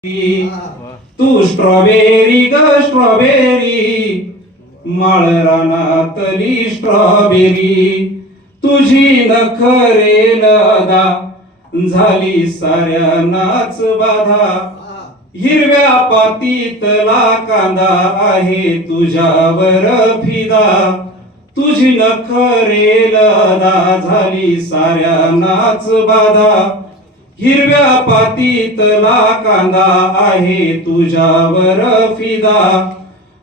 तू strawberry ग strawberry, माळरानातली strawberry, तुझी नखरेल अदा झाली साऱ्यांनाच बाधा. हिरव्या पातीतला कांदा आहे तुझ्यावर फिदा, तुझी नखरेल अदा झाली साऱ्यांनाच बाधा. हिरव्या पातीतला कांदा आहे तुझ्यावर फिदा.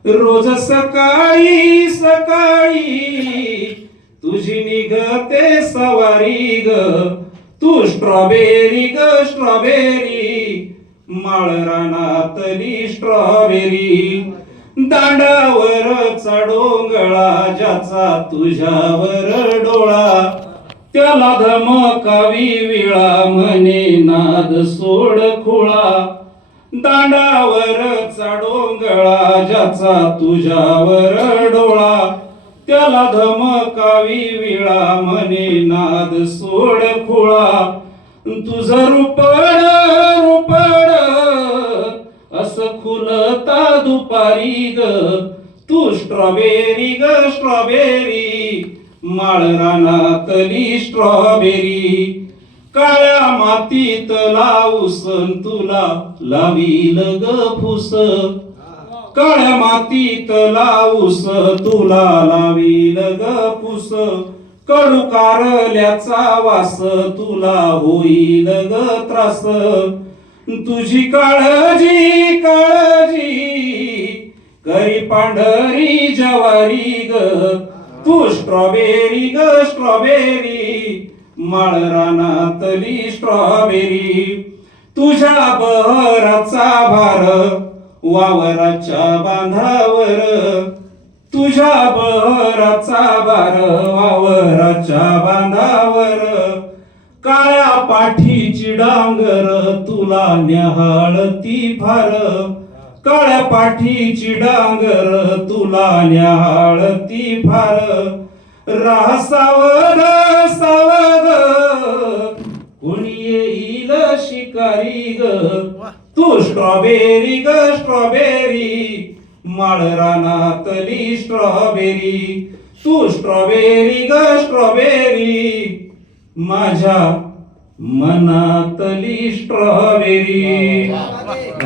रोज सकाळी सकाळी तुझी निघते सवारी ग, तू स्ट्रॉबेरी ग स्ट्रॉबेरी, माळरानातली स्ट्रॉबेरी. दांडावरचा डोंगळा ज्याचा तुझ्यावर डोळा, त्याला धमकावी विळा म्हणे नाद सोड खुळा. दांडावरचा डोंगळा ज्याचा तुझ्यावर डोळा, त्याला धमकावी विळा म्हणे नाद सोड खुळा. तुझं रुपड रुपड असं खुलता दुपारी ग, तू स्ट्रॉबेरी ग स्ट्रॉबेरी, माळरानातली स्ट्रॉबेरी. काळ्या मातीत लावूसन तुला लावील ग फुस, काळ्या मातीत लावूस तुला लावील ग फुस. कडू कारल्याचा वास तुला होईल ग त्रास. तुझी काळजी काळजी करी पांढरी जवारी ग, तू स्ट्रॉबेरी ग स्ट्रॉबेरी, माळरानातली स्ट्रॉबेरी. तुझ्या बहराचा भार वावराच्या बांधावर, तुझ्या बहराचा भार वावराच्या बांधावर. काळ्या पाठीची डांगर तुला न्याहाळती फार, काळ्या पाठीची डांगर तुला न्याहाळती फार. राह सावध सावध कोणी येईल शिकारी ग, तू स्ट्रॉबेरी ग स्ट्रॉबेरी, माळरानातली स्ट्रॉबेरी. तू स्ट्रॉबेरी ग स्ट्रॉबेरी, माझ्या मनातली स्ट्रॉबेरी.